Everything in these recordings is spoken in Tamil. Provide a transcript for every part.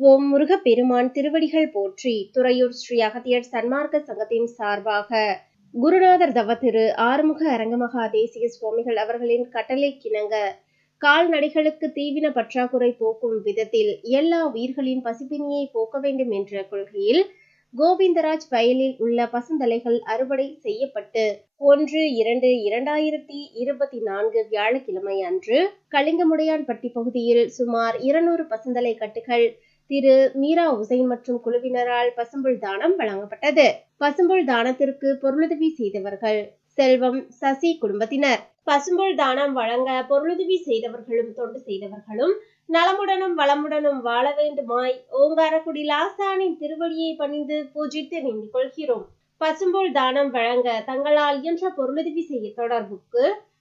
ஓம் முருகப்பெருமான் திருவடிகள் போற்றி துறையூர் ஸ்ரீ அகத்தியர் சன்மார்க்க சங்கத்தின் சார்பாக குருநாதர் தவ திரு ஆறுமுக அரங்கமகா தேசிய சுவாமிகள் அவர்களின் கட்டளை கிணங்க கால்நடைகளுக்கு தீவின பற்றாக்குறை போக்கும் விதத்தில் எல்லா உயிர்களின் பசிப்பினியை போக்க வேண்டும் என்ற கொள்கையில் கோவிந்தராஜ் வயலில் உள்ள பசுந்தலைகள் அறுவடை செய்யப்பட்டு ஒன்று இரண்டு இரண்டாயிரத்தி இருபத்தி நான்கு வியாழக்கிழமை அன்று கலிங்கமுடையான்பட்டி பகுதியில் சுமார் இருநூறு பசுந்தலை கட்டுகள் திரு மீரா உசைன் மற்றும் குழுவினரால் பசும்புல் தானம் வழங்கப்பட்டது. பசும்புல் தானத்திற்கு பொருளுதவி செய்தவர்கள் செல்வம் சசி குடும்பத்தினர். பசும்புல் தானம் வழங்க பொருளுதவி செய்தவர்களும் தொண்டு செய்தவர்களும் நலமுடனும் வளமுடனும் வாழ வேண்டுமாய் ஓங்காரக்குடி லாசானின் திருவடியை பணிந்து பூஜித்து வேண்டிக் கொள்கிறோம். பசும்புல் தானம் வழங்க தங்களால் இயன்ற பொருளுதவி செய்ய தொடர்புக்கு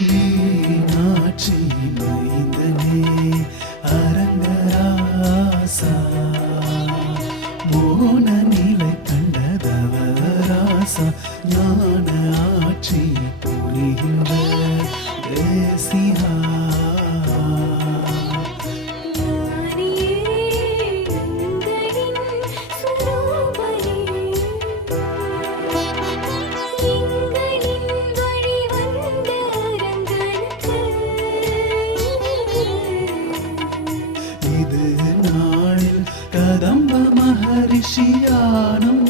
மீனாட்சி மைந்தனே அரங்கராசா. மோன நிலை கண்டதவராசா ஞான ஆட்சி புரிகின்ற கதம்ப மகரிஷியானம்